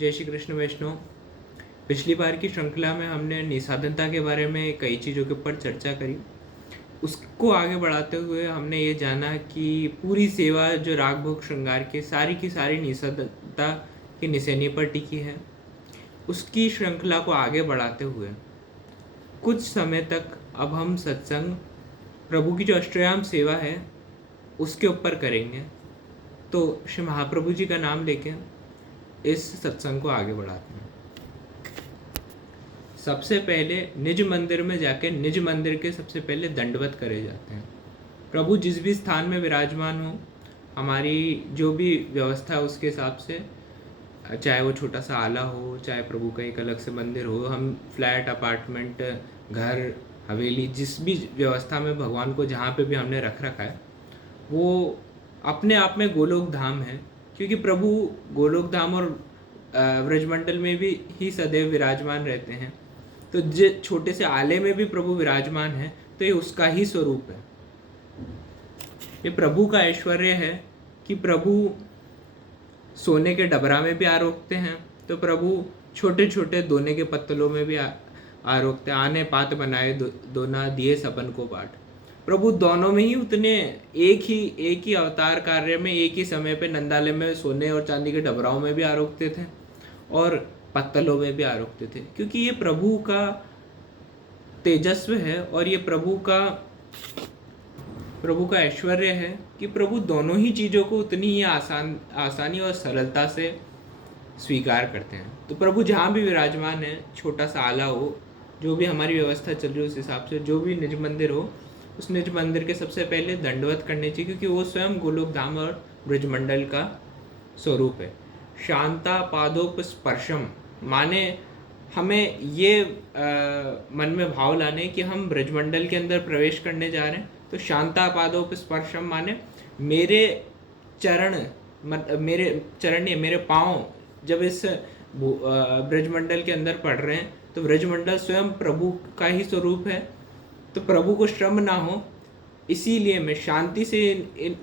जय श्री कृष्ण वैष्णव। पिछली बार की श्रृंखला में हमने निसाधनता के बारे में कई चीज़ों के ऊपर चर्चा करी। उसको आगे बढ़ाते हुए हमने ये जाना कि पूरी सेवा जो राग भोग श्रृंगार की सारी निसाधनता के निशानी पर टिकी है। उसकी श्रृंखला को आगे बढ़ाते हुए कुछ समय तक अब हम सत्संग प्रभु की जो अष्टयाम सेवा है उसके ऊपर करेंगे। तो श्री महाप्रभु जी का नाम लेके इस सत्संग को आगे बढ़ाते हैं। सबसे पहले निज मंदिर में जाके निज मंदिर के सबसे पहले दंडवत करे जाते हैं। प्रभु जिस भी स्थान में विराजमान हो, हमारी जो भी व्यवस्था है उसके हिसाब से, चाहे वो छोटा सा आला हो, चाहे प्रभु का एक अलग से मंदिर हो, हम फ्लैट, अपार्टमेंट, घर, हवेली, जिस भी व्यवस्था में भगवान को जहाँ पे भी हमने रख रखा है वो अपने आप में गोलोक धाम है, क्योंकि प्रभु गोलोक धाम और ब्रजमंडल में भी ही सदैव विराजमान रहते हैं। तो जिस छोटे से आले में भी प्रभु विराजमान है तो ये उसका ही स्वरूप है। ये प्रभु का ऐश्वर्य है कि प्रभु सोने के डबरा में भी आरोगते हैं, तो प्रभु छोटे छोटे दोने के पत्तलों में भी आरोगते हैं। आने पात बनाए दोना दिए सपन को बाट। प्रभु दोनों में ही उतने एक ही अवतार कार्य में एक ही समय पे नंदालय में सोने और चांदी के डबराओं में भी आरोगते थे और पत्तलों में भी आरोगते थे, क्योंकि ये प्रभु का तेजस्व है और ये प्रभु का ऐश्वर्य है कि प्रभु दोनों ही चीज़ों को उतनी ही आसानी और सरलता से स्वीकार करते हैं। तो प्रभु जहाँ भी विराजमान है, छोटा सा आला हो, जो भी हमारी व्यवस्था चल रही है उस हिसाब से जो भी निज मंदिर हो, उस निज मंदिर के सबसे पहले दंडवत करने चाहिए, क्योंकि वो स्वयं गोलोक धाम और ब्रजमंडल का स्वरूप है। शांता पादोप स्पर्शम माने हमें ये मन में भाव लाने कि हम ब्रजमंडल के अंदर प्रवेश करने जा रहे हैं। तो शांता पादोप स्पर्शम माने मेरे चरण नहीं, मेरे पाँव जब इस ब्रजमंडल के अंदर पड़ रहे हैं तो ब्रजमंडल स्वयं प्रभु का ही स्वरूप है, तो प्रभु को श्रम ना हो, इसीलिए मैं शांति से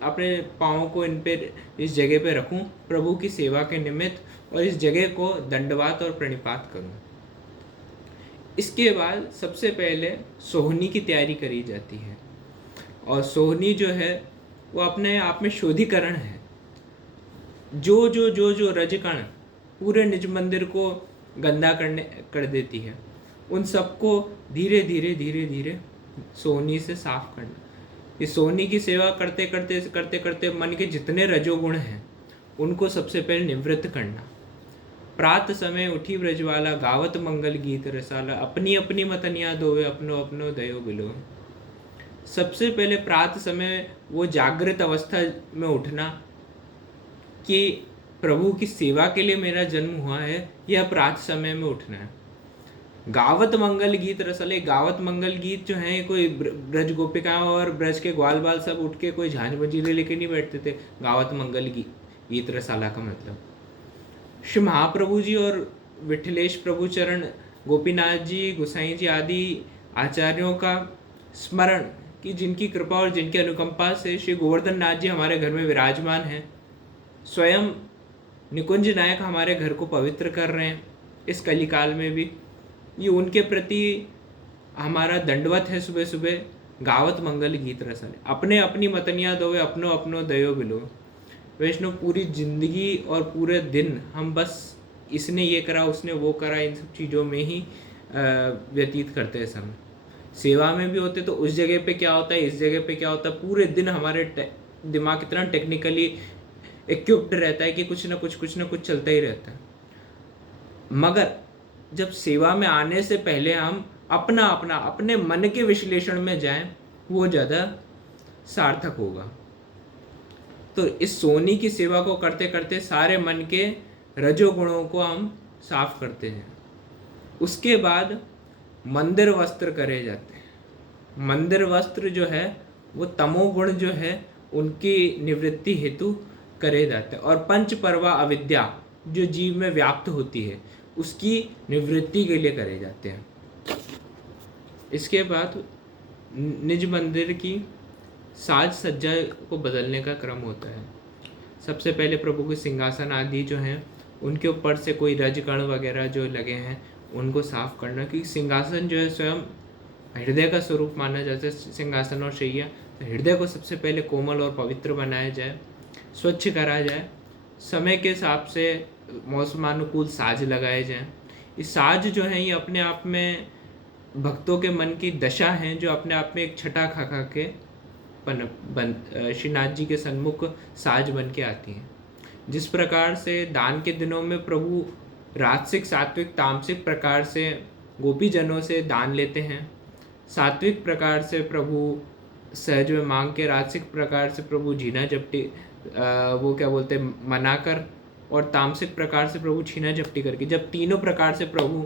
अपने पाँव को इस जगह पे रखूं प्रभु की सेवा के निमित्त, और इस जगह को दंडवात और प्रणिपात करूं। इसके बाद सबसे पहले सोहनी की तैयारी करी जाती है, और सोहनी जो है वो अपने आप में शोधीकरण है। जो रजकण पूरे निज मंदिर को गंदा कर देती है, उन सबको धीरे धीरे सोहनी से साफ करना। इस सोहनी की सेवा करते करते मन के जितने रजोगुण हैं उनको सबसे पहले निवृत्त करना। प्रात समय उठी ब्रजवाला, गावत मंगल गीत रसाला, अपनी अपनी मतनिया दोवे, अपनो अपनो दयो बिलो। सबसे पहले प्रात समय वो जागृत अवस्था में उठना कि प्रभु की सेवा के लिए मेरा जन्म हुआ है, यह प्रात समय में उठना है। गावत मंगल गीत रसले, गावत मंगल गीत जो है कोई ब्रज गोपिकाओं और ब्रज के ग्वाल बाल सब उठ के कोई झांझ बजीरे लेके नहीं बैठते थे। गावत मंगल गीत रसाला का मतलब श्री महाप्रभु जी और विठलेश प्रभु चरण, गोपीनाथ जी, गोसाई जी आदि आचार्यों का स्मरण कि जिनकी कृपा और जिनकी अनुकंपा से श्री गोवर्धन नाथ जी हमारे घर में विराजमान हैं, स्वयं निकुंज नायक हमारे घर को पवित्र कर रहे हैं इस कलिकाल में भी। ये उनके प्रति हमारा दंडवत है। सुबह सुबह गावत मंगल गीत रसल, अपने अपनी मतनिया दोवे, अपनो अपनो दयो बिलो। वैष्णव पूरी जिंदगी और पूरे दिन हम बस इसने ये करा उसने वो करा इन सब चीज़ों में ही व्यतीत करते हैं समय। सेवा में भी होते तो उस जगह पे क्या होता है, इस जगह पे क्या होता है, पूरे दिन हमारे दिमाग इतना टेक्निकली इक्विप्ड रहता है कि कुछ ना कुछ चलता ही रहता है। मगर जब सेवा में आने से पहले हम अपने मन के विश्लेषण में जाएं, वो ज़्यादा सार्थक होगा। तो इस सोनी की सेवा को करते करते सारे मन के रजोगुणों को हम साफ करते हैं। उसके बाद मंदिर वस्त्र करे जाते हैं। मंदिर वस्त्र जो है वो तमोगुण जो है उनकी निवृत्ति हेतु करे जाते हैं, और पंच पर्वा अविद्या जो जीव में व्याप्त होती है उसकी निवृत्ति के लिए करे जाते हैं। इसके बाद निज मंदिर की साज सज्जा को बदलने का क्रम होता है। सबसे पहले प्रभु के सिंहासन आदि जो हैं उनके ऊपर से कोई रजकण वगैरह जो लगे हैं उनको साफ करना, क्योंकि सिंहासन जो है स्वयं हृदय का स्वरूप माना जाता है, सिंहासन और शैया। तो हृदय को सबसे पहले कोमल और पवित्र बनाया जाए, स्वच्छ करा जाए, समय के हिसाब से मौसमानुकूल साज लगाए जाएं। ये साज जो हैं ये अपने आप में भक्तों के मन की दशा हैं, जो अपने आप में एक छटा खा खा के श्रीनाथ जी के सन्मुख साज बन के आती हैं। जिस प्रकार से दान के दिनों में प्रभु राजसिक सात्विक तामसिक प्रकार से गोपी जनों से दान लेते हैं, सात्विक प्रकार से प्रभु सहज में मांग के, राजसिक प्रकार से प्रभु झीना झपटी वो क्या बोलते हैं मनाकर, और तामसिक प्रकार से प्रभु छीना झपटी करके, जब तीनों प्रकार से प्रभु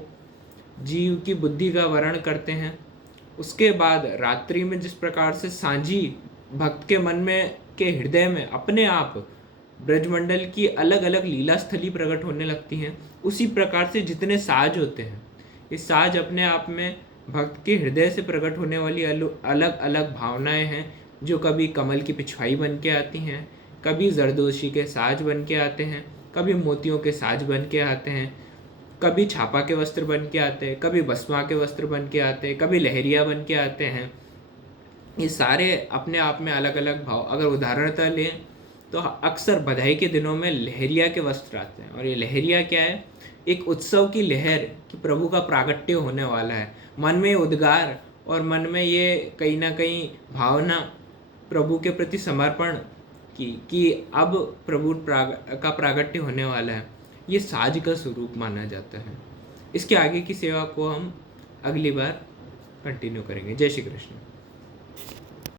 जीव की बुद्धि का वर्ण करते हैं, उसके बाद रात्रि में जिस प्रकार से सांझी भक्त के मन में के हृदय में अपने आप ब्रजमंडल की अलग अलग लीला स्थली प्रकट होने लगती हैं, उसी प्रकार से जितने साज होते हैं, इस साज अपने आप में भक्त के हृदय से प्रकट होने वाली अलग अलग भावनाएं हैं, जो कभी कमल की पिछवाई बन के आती हैं, कभी जरदोशी के साज बन के आते हैं, कभी मोतियों के साज बन के आते हैं, कभी छापा के वस्त्र बन के आते हैं, कभी भस्मा के वस्त्र बन के आते हैं, कभी लहरिया बन के आते हैं। ये सारे अपने आप में अलग अलग भाव। अगर उदाहरणतः लें तो अक्सर बधाई के दिनों में लहरिया के वस्त्र आते हैं, और ये लहरिया क्या है, एक उत्सव की लहर कि प्रभु का प्रागट्य होने वाला है। मन में उद्गार और मन में ये कहीं ना कहीं भावना प्रभु के प्रति समर्पण की कि अब प्रभु का प्रागट्य होने वाला है, ये साज का स्वरूप माना जाता है। इसके आगे की सेवा को हम अगली बार कंटिन्यू करेंगे। जय श्री कृष्ण।